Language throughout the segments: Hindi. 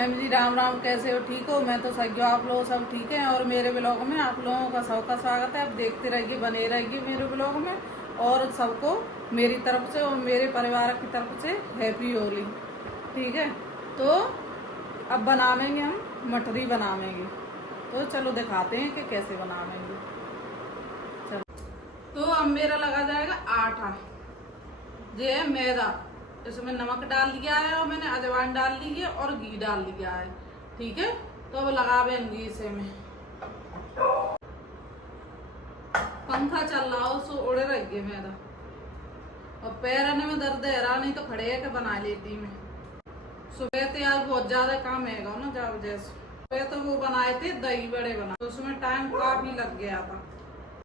फैमिली राम राम, कैसे हो? ठीक हो? मैं तो सही हूँ, आप लोग सब ठीक हैं। और मेरे ब्लॉग में आप लोगों का सबका स्वागत है। आप देखते रहिए, बने रहिए मेरे ब्लॉग में। और सबको मेरी तरफ से और मेरे परिवार की तरफ से हैप्पी होली। ठीक है, तो अब बनावेंगे हम मठरी बनावेंगे। तो चलो दिखाते हैं कि कैसे बनावेंगे। चलो, तो अब मेरा लगा जाएगा आटा। ये है मैदा, इसमें नमक डाल दिया है और मैंने अजवाइन डाल ली है और घी डाल दिया है। ठीक है, तो अब लगावेंगे इसे में। पंखा चल रहा हो सो उड़े रह गए मैदा। और पैरने में दर्द है रहा, नहीं तो खड़े है के बना लेती मैं। सुबह तो यार बहुत ज्यादा काम है ना, जब जैसे सुबह तो वो बनाए थे दही बड़े बनाए, तो उसमें टाइम काफी लग गया था।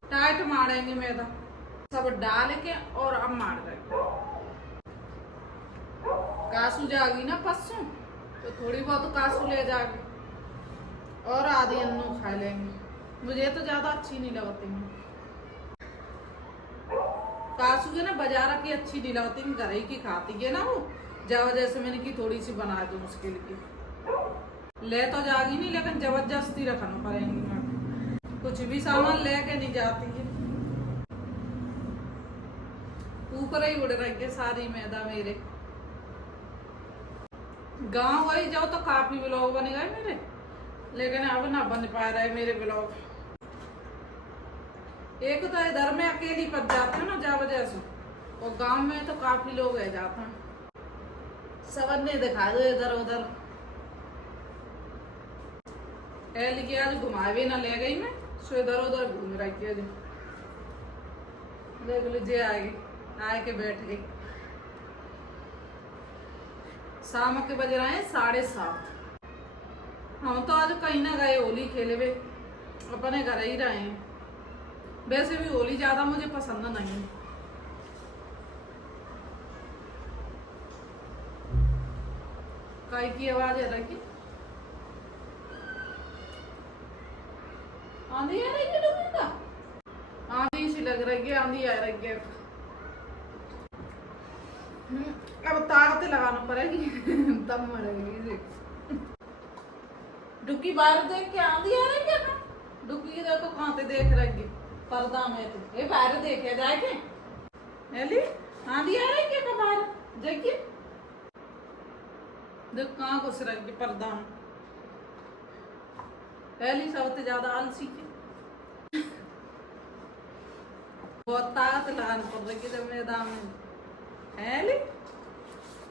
टाइट मारेंगे मैदा सब डाल के और अब मार देंगे। कासू जागी ना परसों, तो थोड़ी बहुत कासू ले जागे और आधी अन्नू खा लेंगे। मुझे तो ज्यादा अच्छी नहीं लगती है कासू, जो ना बाजार की अच्छी नहीं लगती, घर ही की खाती है ना वो। जब जैसे मैंने की थोड़ी सी बना दूं उसके लिए। ले तो जागी नहीं, लेकिन जबरदस्ती रखना पड़ेंगी। कुछ भी सामान लेके नहीं जाती है, ऊपर ही उड़ रही है सारी मैदा मेरे। गांव वही जाओ तो काफी ब्लॉग बने गए मेरे, लेकिन अब ना बन पा रहे मेरे ब्लॉग। एक तो इधर में अकेली पक जाते हैं ना जा वजह से, और गांव में तो काफी लोग रह जाते हैं। सब ने दिखा दो इधर उधर। लिखी आज घुमावे ना ले गई मैं, सो इधर उधर घूम रही है। देख लीजिए आए के बैठ गई। शाम के बज रहे हैं 7:30। हम तो आज कहीं ना गए होली खेले हुए, अपने घर ही रहे हैं। वैसे भी होली ज्यादा मुझे पसंद नहीं। काई की आवाज है रखी, आंधी आ रही है लोगों का। आंधी सी लग रही है, आंधी आ रही है। अब ताकत लगाना पड़ेगी तब मरेगी। डुक्की बाहर देख के आंधी आ रही है ना। डुक्की देखो कहाँ से देख रही है, पर्दा में। तो ये बाहर देखे जाके एली आंधी आ रही है बाहर देखिए। देख कहाँ घुस रही है पर्दा में। एली सबसे ज्यादा आलसी है। बहुत ताकत लगाना पड़ रही है जब मैदान में।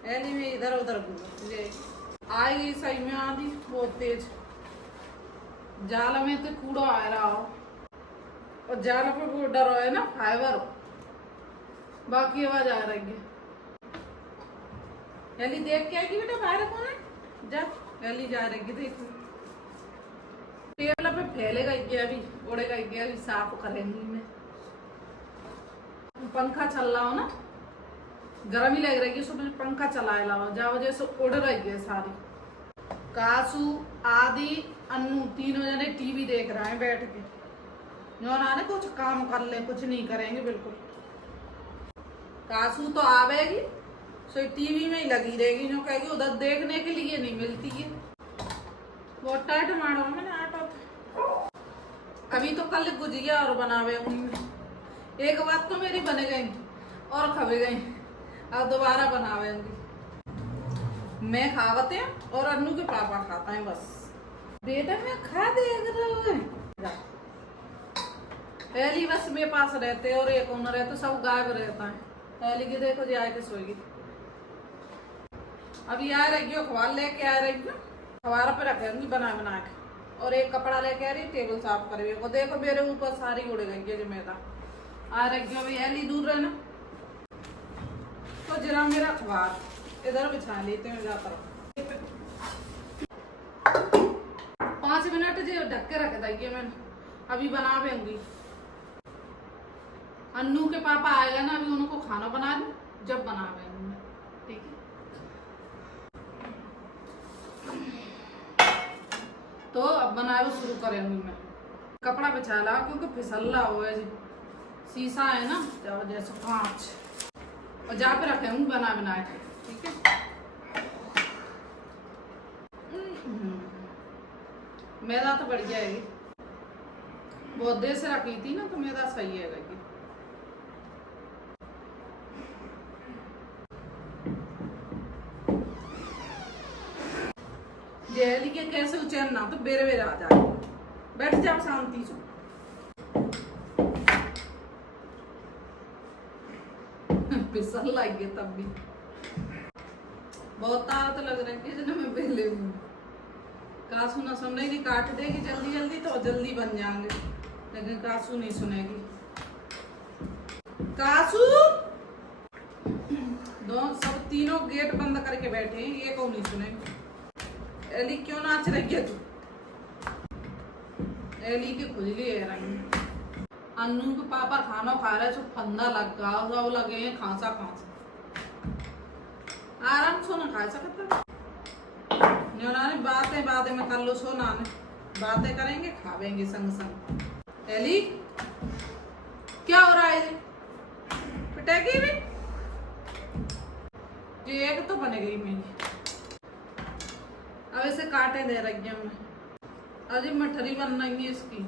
एली में इधर उधर आएगी सही में आंधी बहुत तेज। जाल में तो कूड़ा आ रहा हो, और जाल पे वो डर है ना फाइबर, बाकी आवाज आ रही है। एली देख के आएगी बेटा बाहर कौन है। जा एली जा रही है, देखो टेबल पे फैलेगा अभी, उड़ेगा अभी, साफ करेंगी मैं। पंखा चल रहा हो ना, गर्मी लग रही है, सुबह पंखा चलाए लाओ जा वजह से उड़ रही है सारी। कासू आदि अन्नू तीनों जने टीवी देख रहे हैं बैठ के। ना कुछ काम कर ले, कुछ नहीं करेंगे बिल्कुल। कासू तो आवेगी सो टीवी में ही लगी रहेगी, जो कहेगी उधर देखने के लिए नहीं मिलती है। बहुत टाइट मारो मैंने आटा। अभी तो कल गुजिया और बनावे उनमें। एक बात तो मेरी बन गई और खबे गई, अब दोबारा बनावेंगी। मैं खावते हैं और अन्नू के पापा खाता है बस। बेटा मैं खा देख रहा पहली बस मेरे पास रहते और एक ओनर रहते, तो सब गायब रहता है। पहली की देखो जी आके सोएगी। अभी आ रही हो अखबार लेके आ रही हूँ, अखबार पे रखेंगी बना बना के। और एक कपड़ा लेके आ रही, टेबल साफ कर रही। देखो मेरे ऊपर सारी उड़ गई है मैदा। आ रही हो अभी एली दूर रहना, तो जरा मेरा अखबार इधर बिछा लेते हैं जाता। 5 मिनट जो ढक के रख दिए मैंने, अभी बना देंगी। अन्नू के पापा आएगा ना, अभी उनको खाना बना दूं जब बना देंगी मैं। ठीक है, तो अब बनाए शुरू करेंगी मैं। कपड़ा बिछा ला क्योंकि फिसलना हुआ है जी, शीशा है ना जैसे कांच, और जहाँ पे रखे हूँ बना के। ठीक है, मैदा तो बढ़िया है, बहुत देर से रखी थी ना, तो मैदा सही है। जेली के कैसे उचैन ना तो बेरे बेरे आ जाए। बैठ जाओ शांति से। फिसल लग गया तब भी। बहुत ताकत लग रहा है कि जने मैं पहले हूँ। कासू ना सुनेगी, काट देगी जल्दी जल्दी तो जल्दी बन जाएंगे, लेकिन कासू नहीं सुनेगी। कासू दो सब तीनों गेट बंद करके बैठे हैं, ये कौन नहीं सुनेगी। एली क्यों नाच रही है तू? एली की खुजली है रंग। अन्नू के पापा खाना खा रहे, सब फंदा लग गया, लगे हैं खांसा खांसा। आराम सो ना खा सकता। बातें में कर लो, सो नाने बातें करेंगे, खावेंगे संग संग। एली क्या हो रहा है? पिटेगी भी ये एक तो बनेगी मेरी। अब इसे काटे दे रही हूँ मैं। अजी मठरी बन रही है इसकी,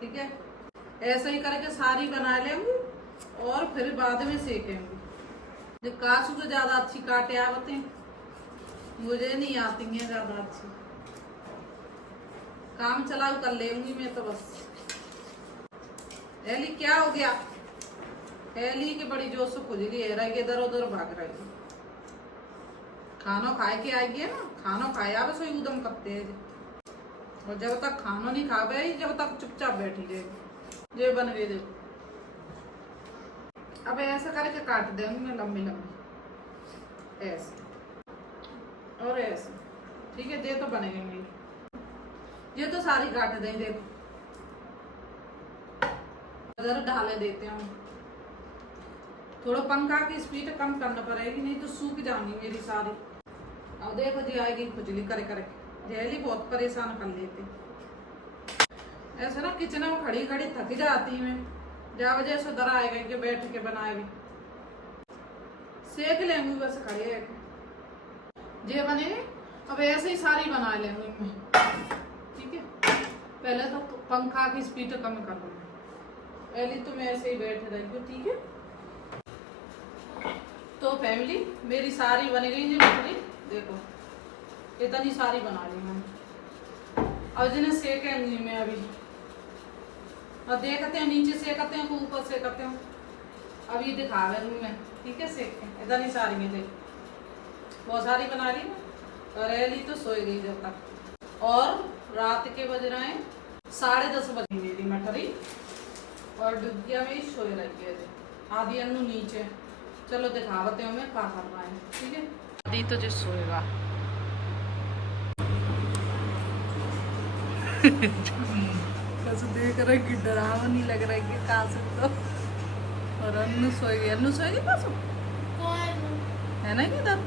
ठीक है। ऐसा ही करके सारी बना लेंगे और फिर बाद में सेकेंगे। जो कासू तो ज्यादा अच्छी काटे आवते हैं, मुझे नहीं आती है ज्यादा अच्छी। काम चलाओ कर लेंगी मैं तो बस। एली क्या हो गया? एली की बड़ी जोश से खुजली है रही, इधर उधर भाग रही है। खानो खाए के आएगी है ना, खानो खाए आवे सो उदम करते हैं। और जब तक खानो नहीं खावे, जब तक चुपचाप बैठी रहेगी। ये बन गई देखो। अब ऐसा करके काट देंगे मैं लंबी लंबी, ऐसे और ऐसे, ठीक है। ये तो बनेंगे मेरी, ये तो सारी काट देंगे। देखो जरा ढाले देते हैं, थोड़ा पंखा की स्पीड कम करना पड़ेगी, नहीं तो सूख जानी मेरी सारी। अब देखो जी आएगी खुजली करे करे। जेली बहुत परेशान कर लेती ऐसा ना, किचन में खड़ी खड़ी थक जाती मैं। जा वजह से दरा आएगा कि बैठ के बनाएगी, सेक लेंगी बस खड़े है जे बने। अब ऐसे ही सारी बना लेंगी मैं, ठीक है। पहले तो पंखा की स्पीड कम कर लूंगी। पहले तो मैं ऐसे ही बैठ रही हूँ, ठीक है। तो फैमिली मेरी सारी बन गई जी मछली। देखो इतनी सारी बना ली मैंने। अब जिन्हें सेकेंगी मैं अभी, और देखते हैं नीचे सेकते हैं ऊपर सेकते हैं। अभी दिखा रही हूँ मैं, ठीक है। सेक के इतनी सारी में देखो बहुत सारी बना ली मैं। और एली तो सोई गई जब तक। और रात के बज रहे हैं 10:30 बजे मेरी मटरी, और डुगिया में ही सोए रही है। आदि अन्नू नीचे। चलो दिखावते हमें क्या कर रहा है, ठीक है। आदि तो जो सोएगा कैसे देख रहा है कि डरावा नहीं लग रहा है कि कासू तो। और अन्नू सोएगी, अन्नू सोएगी कासू है ना किधर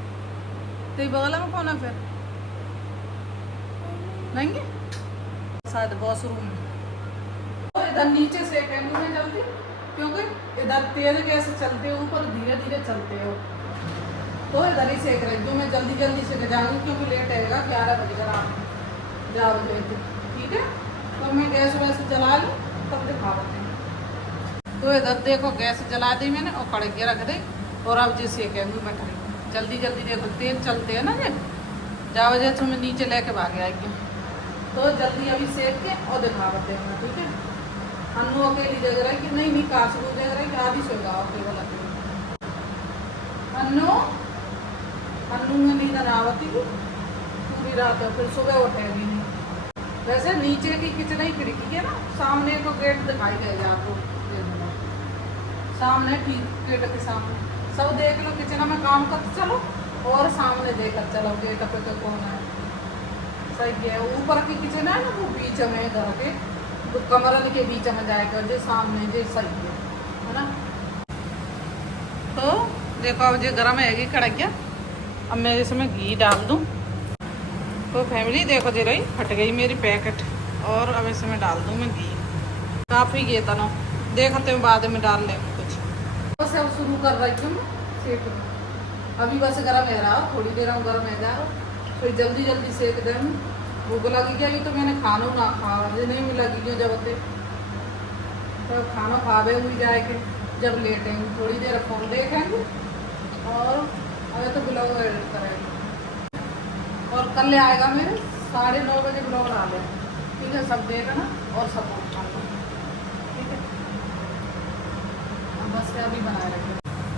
तो बगल में कौन है फिर? नहीं शायद वॉशरूम में। तो इधर नीचे सेकेंड में जल्दी, क्योंकि इधर तेज गैस चलते हो, ऊपर धीरे धीरे चलते हो, तो इधर ही सेक रही हूँ मैं। जल्दी जल्दी से जाऊंगी क्योंकि लेट आएगा, 11 बजे आप जाओ लेते, ठीक है। तो मैं गैस वैसे जला लूँ तब दिखा देते हैं। तो इधर देखो गैस जला दी मैंने और कड़क रख दी। और अब जैसे सेकेंगी मैं खड़ी जल्दी जल्दी। देखो तेज चलते हैं ना ये, जा वजह से मैं नीचे लेके भागे आएगी। तो जल्दी अभी सेक के और दिखा देते हैं, ठीक है। अन्नू अकेली जग रहा है कि नहीं कासू जग रहा है कि आधी सोएगा केवल अकेले। अन्नू अन्नू में नींद आवती थी पूरी रात, फिर सुबह उठेगी नहीं। वैसे नीचे की किचन ही खिड़की है ना, सामने को गेट दिखाई देगा आपको, सामने ठीक गेट के सामने सब देख लो। किचन में काम करते चलो और सामने देखकर चलो गेट पे तो कौन है। सही है। ऊपर की किचन है ना वो बीच में घर के, तो कमरन के बीच में जाएगा जो सामने जो सही है ना। तो देखो अब जो गर्म है कड़किया, अब मैं इसमें घी डाल दूँ। तो फैमिली देखो दे रही फट गई मेरी पैकेट, और अब इसमें डाल दूँ मैं घी। काफ़ी घी तना देखते हैं बाद में डाल लेंगे कुछ। बस अब शुरू कर रही हूँ सेक। अभी बस गर्म है रहा, थोड़ी देर में गर्म है जा रहा, फिर जल्दी जल्दी सेक दें भूख लगी गई तो मैंने खाना ना खा नहीं लगी गई जब ते तो खाना खावे हुई जाए के जब लेटेंगे थोड़ी देर फोन देखेंगे और अभी तो ब्लॉग एडिट करेंगे और कल ले आएगा मेरे 9:30 बजे ब्लॉग डाले ठीक है। सब देखना और सपोर्ट करना ठीक है। बस अभी बनाए रखें।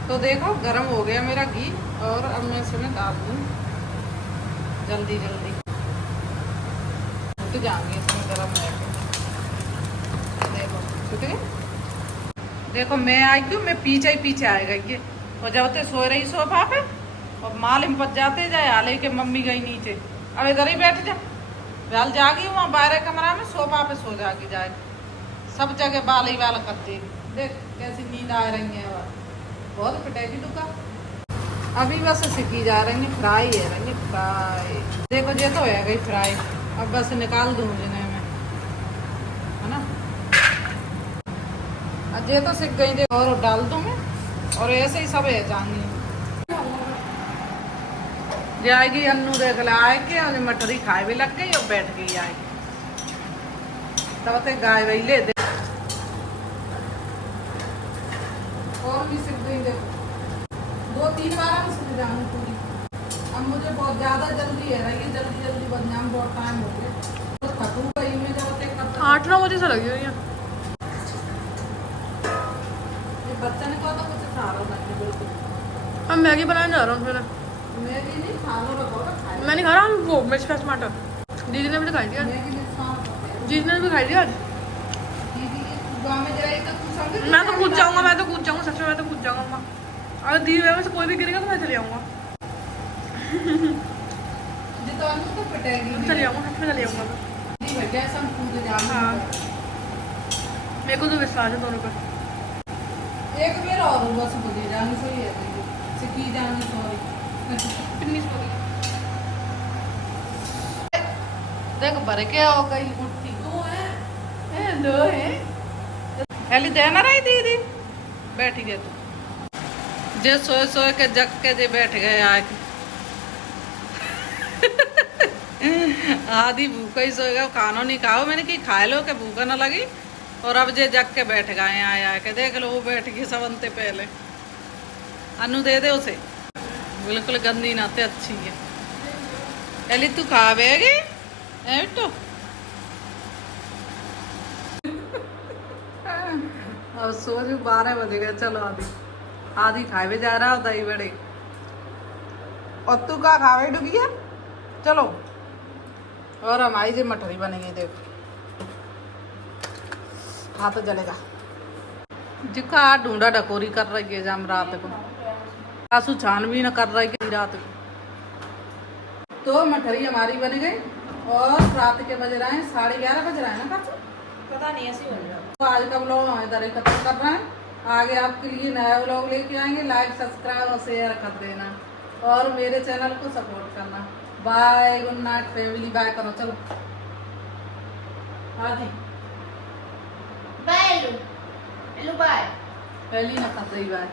तो देखो गर्म हो गया मेरा घी और अब मैं इसमें डाल दूँ जल्दी जल्दी तो जाएंगे इसमें गर्म है। देखो ठीक है। देखो मैं आई क्यों मैं पीछे ही पीछे आएगा ये और जब ते सो रही सोफा पे और मालिम पच जाते जाए हाले के मम्मी गई नीचे अब इधर ही बैठ जा व्याल जागी वहाँ बाहर कमरा में सोफा पे सो जागी जाए सब जगह बाल ही बाल करती देख कैसी नींद आ रही है बहुत पिटेगी दुका। अभी बस सीखी जा रही है फ्राई है रही फ्राई देखो ये तो है गई फ्राई अब बस निकाल दूँ जिन्हें मैं है ना ये तो सीख गई और डाल दूँ मैं और ऐसे ही सब है जानी जाएगी अन्नू देख ले आएगी और मटरी खाए भी लग गई और बैठ गई आएगी तब तक गाय वही ले दे और भी सीख गई देखो 2-3 बार मैं सीख जाऊँ पूरी। अब मुझे बहुत ज़्यादा जल्दी है रही जल्दी बन जाऊँ बहुत टाइम हो गया तो थकू गई मैं जब 8-9 बजे से लगी हुई है। बच्चा ने कहा तो कुछ खा रहा था बिल्कुल। अब मैगी बनाने जा रहा हूँ फिर मैगी नहीं खा लो रखा मैं नहीं खा रहा हूँ वो मिर्च प्याज टमाटर दीदी ने भी तो खाई थी आज दीदी ने भी खाई थी आज गाँव में जाएगी तो तू समझ मैं तो कूद जाऊँगा सच में मैं तो कूद जाऊँगा अगर दीदी में से कोई भी गिरेगा तो मैं चले जाऊँगा तो पिटेगी चले जाऊँगा सच में चले जाऊँगा हाँ मेरे को तो विश्वास है दोनों पर एक बार और बस बुझे जानी सही है सीखी जानी सॉरी कितनी सॉरी देख भर के हो गई मुट्ठी दो है दो है पहले देना रही दीदी बैठी गए तू जे सोए के जग के जे बैठ गए आके आधी भूखा ही सोएगा खाना नहीं खाओ मैंने कि खा लो के भूखा ना लगी और अब जे जग के बैठ गए आया के देख लो वो बैठ गई सबनते पहले अनु दे दे उसे बिल्कुल गंदी नाते अच्छी है पहले तू खा बेगी तो अब सोच 12 बजे गए चलो आधी खावे जा रहा होता ही बड़े और तू का खावे डूबी है चलो और हमारी जो मठरी बनेगी देखो हाथ तो जलेगा जिका ढूंढा डकोरी कर रही है जम रात को आंसू छानबीन कर रही है रात को तो मठरी हमारी बन गई और रात के बज रहे हैं 11:30 बज रहे हैं ना पता नहीं ऐसी हो रहा तो आज का ब्लॉग हम इधर ही खत्म कर रहे हैं आगे आपके लिए नया ब्लॉग लेके आएंगे लाइक सब्सक्राइब और शेयर कर देना और मेरे चैनल को सपोर्ट करना bye good night family bye करो चलो हाँ जी बाय बाय पहली ना कर रही बाय